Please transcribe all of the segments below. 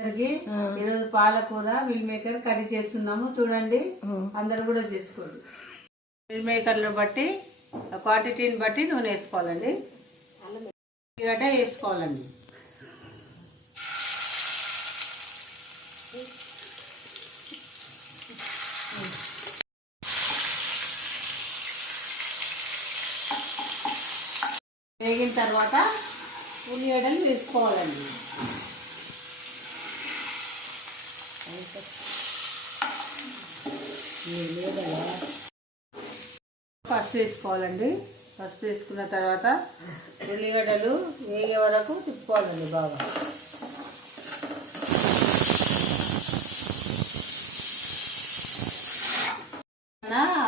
ఈరోజు పాలకూర meal maker curry చేస్తున్నాము. చూడండి, అందరు కూడా చేసుకోండి. మిల్ మేకర్లు బట్టి క్వాంటిటీని బట్టి నూనె వేసుకోవాలండి. ఉల్లిగడ్డ వేసుకోవాలండి. వేగిన తర్వాత ఉల్లిగడ్డలు వేసుకోవాలండి. పసుపు వేసుకోవాలండి. పసుపు వేసుకున్న తర్వాత ఉల్లిగడ్డలు వేగే వరకు తిప్పుకోవాలండి బాగా.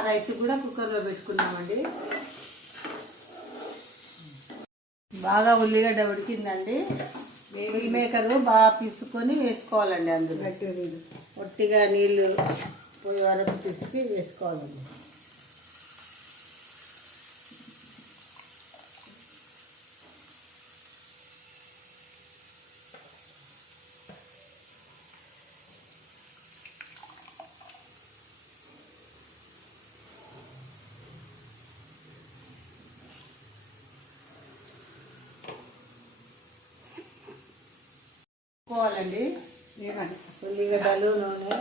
రైస్ కూడా కుక్కర్లో పెట్టుకున్నామండి. బాగా ఉల్లిగడ్డ ఉడికిందండి. మిల్ మేకర్ బాగా పిసుకొని వేసుకోవాలండి. అందులో ఒట్టిగా నీళ్ళు పోయే వరకు పిసికి వేసుకోవాలండి. కలుపుకోవాలండి. ఉల్లిగడ్డలు నూనె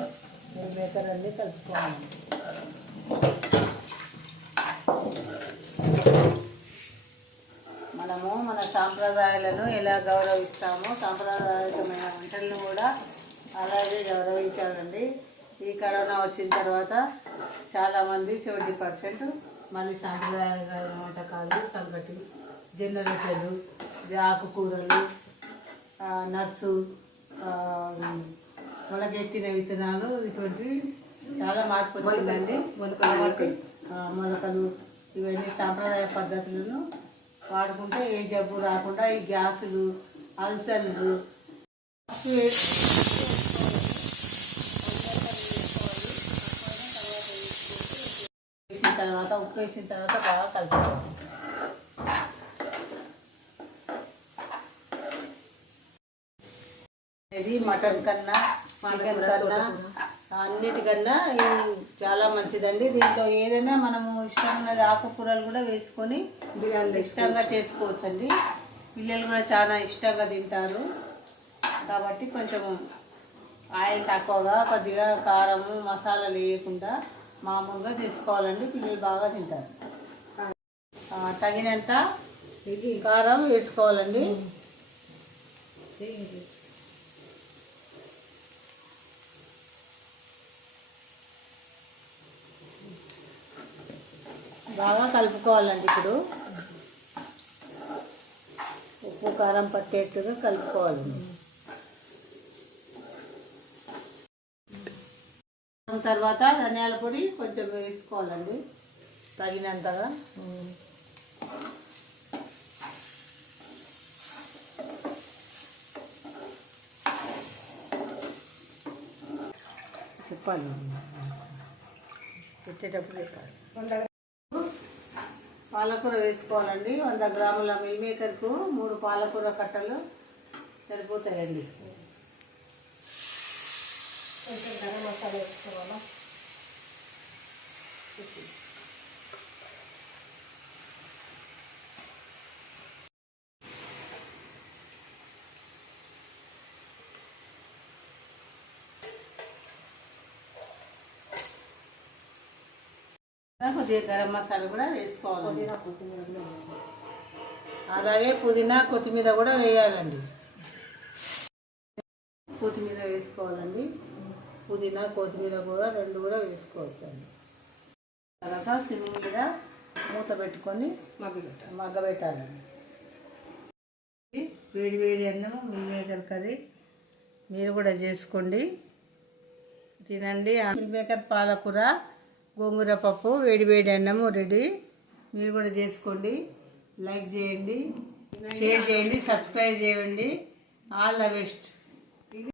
మిల్ మేకర్ అన్నీ కలుపుకోవాలండి. మనము మన సాంప్రదాయాలను ఎలా గౌరవిస్తామో సాంప్రదాయకమైన వంటలను కూడా అలాగే గౌరవించాలండి. ఈ కరోనా వచ్చిన తర్వాత చాలామంది 70% మళ్ళీ సాంప్రదాయ వంటకాలు, సంగటి, జొన్న రొట్టెలు, ఆకుకూరలు, నట్సు, మొలకెత్తిన విత్తనాలు, ఇటువంటివి చాలా మార్పు వచ్చిందండి. మొలకలు ఇవన్నీ సాంప్రదాయ పద్ధతులను వాడుకుంటే ఏ జబ్బు రాకుండా ఈ గ్యాసులు, అల్సర్లు వేసిన తర్వాత ఉప్పు వేసిన తర్వాత బాగా కలుపుకోవాలి. ఇది మటన్ కన్నా చికెన్ కన్నా అన్నిటికన్నా చాలా మంచిదండి. దీంట్లో ఏదైనా మనము ఇష్టం ఉన్నది ఆకుకూరలు కూడా వేసుకొని ఇష్టంగా చేసుకోవచ్చండి. పిల్లలు కూడా చాలా ఇష్టంగా తింటారు కాబట్టి కొంచెం ఆయిల్ తక్కువగా, కొద్దిగా కారము మసాలాలు వేయకుండా మామూలుగా చేసుకోవాలండి. పిల్లలు బాగా తింటారు. తగినంత కారం వేసుకోవాలండి. బాగా కలుపుకోవాలండి. ఇప్పుడు ఉప్పు కారం పట్టేట్టుగా కలుపుకోవాలండి. తర్వాత ధనియాల పొడి కొంచెం వేసుకోవాలండి తగినంతగా. చెప్పాలి, పెట్టేటప్పుడు చెప్పాలి. పాలకూర వేసుకోవాలండి. 100 గ్రాముల మిల్ మేకర్కు 3 పాలకూర కట్టలు సరిపోతాయండి. కొంచెం గరం మసాలా వేసుకోవాలా. కొద్దిగా గరం మసాలా కూడా వేసుకోవాలి. అలాగే పుదీనా కొత్తిమీర కూడా వేయాలండి. కొత్తిమీర వేసుకోవాలండి. పుదీనా కొత్తిమీర కూడా రెండు కూడా వేసుకోవచ్చండి. తర్వాత సిమ్ మీద మూత పెట్టుకొని మగ్గబెట్టాలండి. వేడి వేడి అన్నము మిల్ మేకర్ కర్రీ మీరు కూడా చేసుకోండి, తినండి. మిల్ మేకర్ పాలకూర గోంగూర పప్పు వేడి వేడి అన్నము రెడీ. మీరు కూడా చేసుకోండి. లైక్ చేయండి, షేర్ చేయండి, సబ్స్క్రైబ్ చేయండి. All the best.